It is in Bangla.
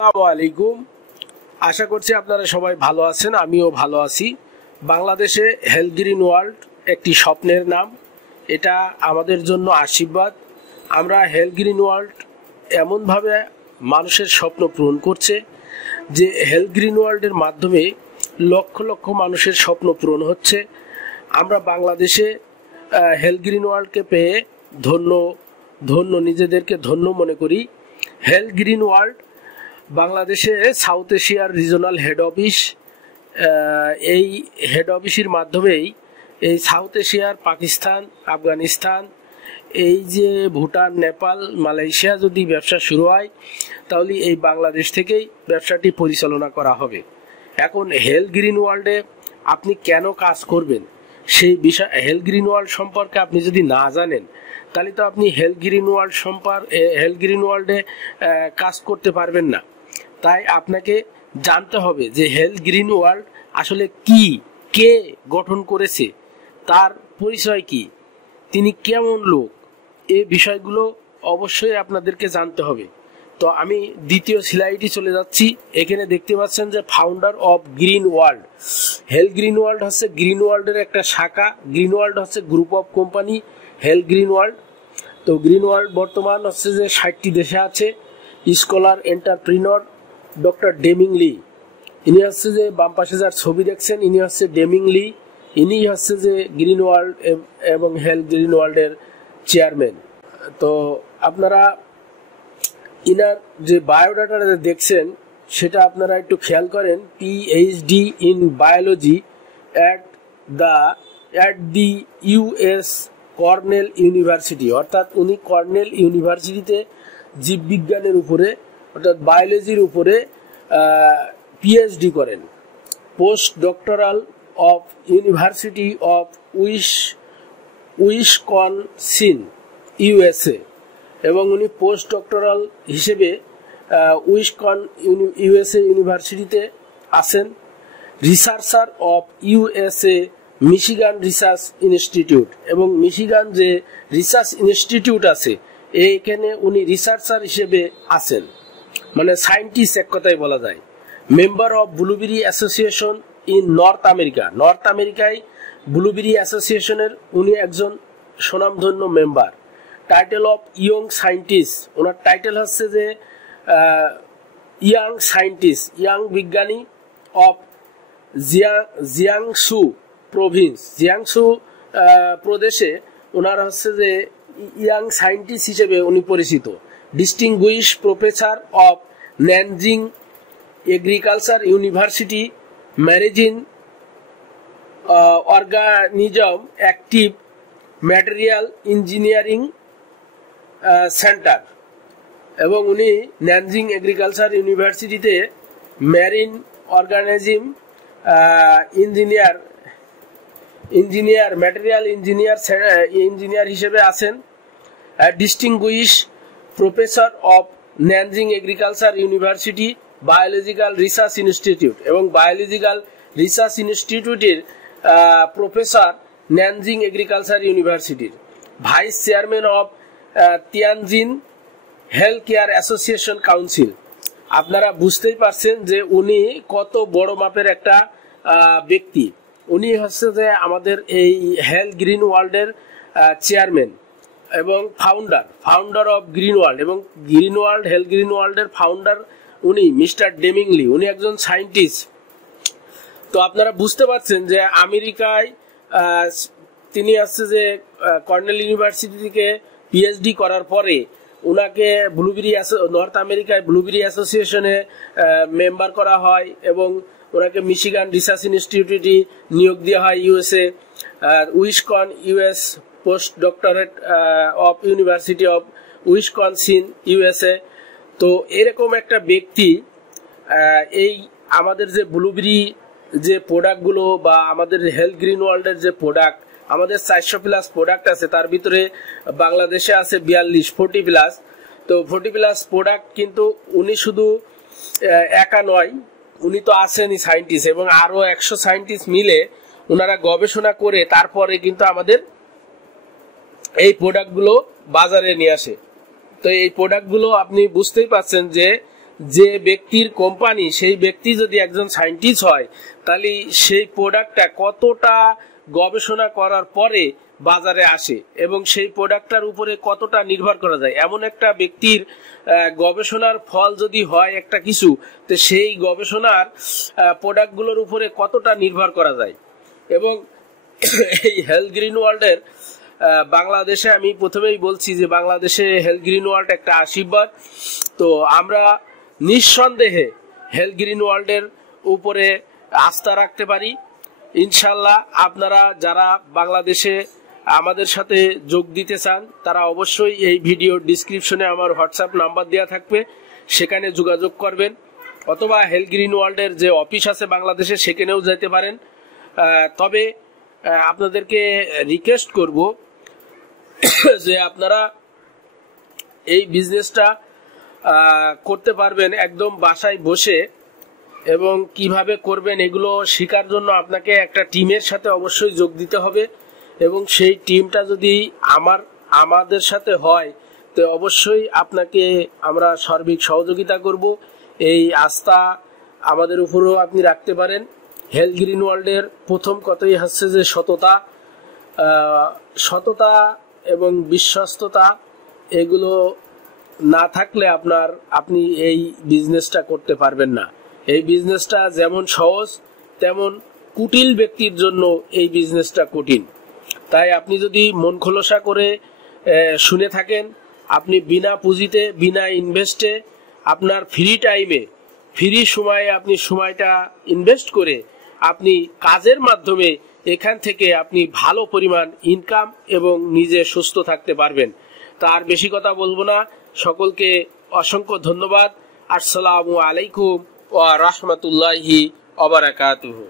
আসসালামু আলাইকুম। আশা করছি আপনারা সবাই ভালো আছেন, আমিও ভালো আছি। বাংলাদেশে হেলথ গ্রিন ওয়ার্ল্ড একটি স্বপ্নের নাম, এটা আমাদের জন্য আশীর্বাদ। আমরা হেলথ গ্রিন ওয়ার্ল্ড এমনভাবে মানুষের স্বপ্ন পূরণ করছে যে হেলথ গ্রিন ওয়ার্ল্ডের মাধ্যমে লক্ষ লক্ষ মানুষের স্বপ্ন পূরণ হচ্ছে। আমরা বাংলাদেশে হেলথ গ্রিন ওয়ার্ল্ডকে পেয়ে ধন্য নিজেদেরকে ধন্য মনে করি। হেলথ গ্রিন ওয়ার্ল্ড বাংলাদেশে সাউথ এশিয়ার রিজনাল হেড অফিস। এই হেড অফিসের মাধ্যমেই এই সাউথ এশিয়ার পাকিস্তান, আফগানিস্তান, এই যে ভুটান, নেপাল, মালয়েশিয়া যদি ব্যবসা শুরু হয় তাহলে এই বাংলাদেশ থেকেই ব্যবসাটি পরিচালনা করা হবে। এখন হেলথ গ্রিন ওয়ার্ল্ডে আপনি কেন কাজ করবেন সেই বিষয়, হেলথ গ্রিন ওয়ার্ল্ড সম্পর্কে আপনি যদি না জানেন তাহলে তো আপনি হেলথ গ্রিন ওয়ার্ল্ডে কাজ করতে পারবেন না। তাই আপনাকে জানতে হবে যে হেলথ গ্রিন ওয়ার্ল্ড আসলে কি, কে গঠন করেছে, তার পরিচয় কি, তিনি কেমন লোক, এই বিষয়গুলো অবশ্যই আপনাদেরকে জানতে হবে। তো আমি দ্বিতীয় স্লাইডে চলে যাচ্ছি। এখানে দেখতে পাচ্ছেন যে founder of green world. Health green world হচ্ছে গ্রিন ওয়ার্ল্ডের একটা শাখা। গ্রিন ওয়ার্ল্ড হচ্ছে group of company health green world. তো গ্রিন ওয়ার্ল্ড বর্তমান হচ্ছে যে 60টি দেশে আছে। স্কলার এন্টারপ্রিনর ডক্টর ডেমিং লি, ইনি হচ্ছে যে বাম পাশে যার ছবি দেখছেন, ইনি হচ্ছে ডেমিং লি। ইনি হচ্ছে যে গ্রিন ওয়ার্ল্ড এবং হেলথ গ্রিন ওয়ার্ল্ডের চেয়ারম্যান। তো আপনারা ইনার যে বায়োডাটা দেখছেন সেটা আপনারা একটু খেয়াল করেন। PhD in biology at the US colonel university, অর্থাৎ উনি কর্নেল ইউনিভার্সিটিতে জীববিজ্ঞানের উপরে অর্থাৎ বায়োলজির উপরে পিএইচডি করেন। Post doctoral of university of Wisconsin USA, এবং উনি পোস্ট ডক্টরাল হিসেবে ইউএসএ ইউনিভার্সিটিতে আছেন। Researcher of USA Michigan research institute, এবং মিশিগান যে রিসার্চ ইনস্টিটিউট আছে এইখানে উনি রিসার্চার হিসেবে আছেন, মানে সায়েন্টিস্ট এক কথায় বলা যায়। Member of blueberry association in north আমেরিকায় ব্লুবেরি অ্যাসোসিয়েশনের উনি একজন সুনামধন্য member. Title of young scientist, ওনার টাইটেল হচ্ছে যে ইয়াং সায়েন্টিস্ট, ইয়াং বিজ্ঞানী অফ জিয়াংসু প্রভিন্স। জিয়াংসু প্রদেশে ওনার হচ্ছে যে ইয়াং সায়েন্টিস্ট হিসেবে উনি পরিচিত। Distinguish professor of Nanjing agriculture university marine organism active material engineering centre, এবং উনি ন্যানজিং এগ্রিকালচার ইউনিভার্সিটিতে ম্যারিন অর্গানিজম ম্যাটেরিয়াল ইঞ্জিনিয়ার হিসেবে আছেন। Distinguish professor of Nanjing agriculture university biological research institute, এবং বায়োলজিক্যাল রিসার্চ ইনস্টিটিউটের প্রফেসর ন্যানজিং এগ্রিকালচার ইউনিভার্সিটির। Vice chairman of Tianjin health care association council. আপনারা বুঝতেই পারছেন যে উনি কত বড় মাপের একটা ব্যক্তি। উনি হচ্ছে যে আমাদের এই হেলথ গ্রিন ওয়ার্ল্ডের চেয়ারম্যান এবং ফাউন্ডার অফ গ্রিন ওয়ার্ল্ড, এবং হেলথ গ্রিন ওয়ার্ল্ডের ফাউন্ডার উনি মিস্টার ডেমিং লি, উনি একজন সায়েন্টিস্ট। তো আপনারা বুঝতে পারছেন যে আমেরিকায় তিনি আসছে যে কর্নেল ইউনিভার্সিটি থেকে পিএইচডি করার পরে ওনাকে নর্থ আমেরিকায় ব্লুবেরি অ্যাসোসিয়েশনে মেম্বার করা হয়, এবং ওনাকে মিশিগান রিসার্চ ইনস্টিটিউটে নিয়োগ দেওয়া হয় ইউএসএ, উইসকন US post doctorate of university of Wisconsin USA. তো এরকম একটা ব্যক্তি এই আমাদের যে ব্লুবেরি যে প্রোডাক্টগুলো বা আমাদের হেলথ গ্রিন ওয়ার্ল্ডের যে প্রোডাক্ট, আমাদের 400+ প্রোডাক্ট আছে, তার ভিতরে বাংলাদেশে আছে 40+। তো 40+ প্রোডাক্ট, কিন্তু উনি শুধু একা নয়, উনি তো আছেনই সায়েন্টিস্ট, এবং আরো 100 সায়েন্টিস্ট মিলে ওনারা গবেষণা করে তারপরে কিন্তু আমাদের এই প্রোডাক্টগুলো বাজারে নিয়ে আসে। তো এই প্রোডাক্টগুলো আপনি বুঝতেই পারছেন যে যে ব্যক্তির কোম্পানি, সেই ব্যক্তি যদি একজন সায়েন্টিস্ট হয়, তাহলে সেই প্রোডাক্টটা কতটা গবেষণা করার পরে বাজারে আসে এবং সেই প্রোডাক্টটার উপরে কতটা নির্ভর করা যায়। এমন একটা ব্যক্তির গবেষণার ফল যদি হয় একটা কিছু, তো সেই গবেষণার প্রোডাক্টগুলোর উপরে কতটা নির্ভর করা যায়। এবং এই হেলথ গ্রিন ওয়ার্ল্ডের বাংলাদেশে, আমি প্রথমেই বলছি যে বাংলাদেশে হেলথ গ্রিন ওয়ার্ল্ড একটা আশীর্বাদ। তো আমরা নিঃসন্দেহে হেলথ গ্রিন ওয়ার্ল্ডের উপরে আস্থা রাখতে পারি। ইনশাল্লাহ আপনারা যারা বাংলাদেশে আমাদের সাথে যোগ দিতে চান, তারা অবশ্যই এই ভিডিওর ডিসক্রিপশনে আমার হোয়াটসঅ্যাপ নাম্বার দেওয়া থাকবে, সেখানে যোগাযোগ করবেন, অথবা হেলথ গ্রিন ওয়ার্ল্ডের যে অফিস আছে বাংলাদেশে সেখানেও যেতে পারেন। তবে আপনাদেরকে রিকোয়েস্ট করব যে আপনারা এই বিজনেসটা করতে পারবেন একদম বাসায় বসে, এবং কিভাবে করবেন এগুলো শেখার জন্য আপনাকে একটা টিমের সাথে অবশ্যই যোগ দিতে হবে। এবং সেই টিমটা যদি আমাদের সাথে হয়, তো অবশ্যই আপনাকে আমরা সার্বিক সহযোগিতা করব। এই আস্থা আমাদের উপরেও আপনি রাখতে পারেন। হেলথ গ্রিন ওয়ার্ল্ডের প্রথম কথাই হচ্ছে যে সততা এবং বিশ্বস্ততা, এগুলো না থাকলে আপনি এই বিজনেসটা করতে পারবেন না। এই বিজনেসটা যেমন সহজ, তেমন কুটিল ব্যক্তির জন্য এই বিজনেসটা কঠিন। তাই আপনি যদি মন খোলসা করে শুনে থাকেন, আপনি বিনা পুঁজিতে, বিনা ইনভেস্টে, আপনার ফ্রি টাইমে, ফ্রি সময়ে আপনি সময়টা ইনভেস্ট করে আপনি কাজের মাধ্যমে এখান থেকে আপনি ভালো পরিমাণ ইনকাম এবং নিজে সুস্থ থাকতে পারবেন। তার বেশি কথা বলবো না। সকলকে অসংখ্য ধন্যবাদ। আসসালামু আলাইকুম ওয়া রাহমাতুল্লাহি ওয়া বারাকাতুহু।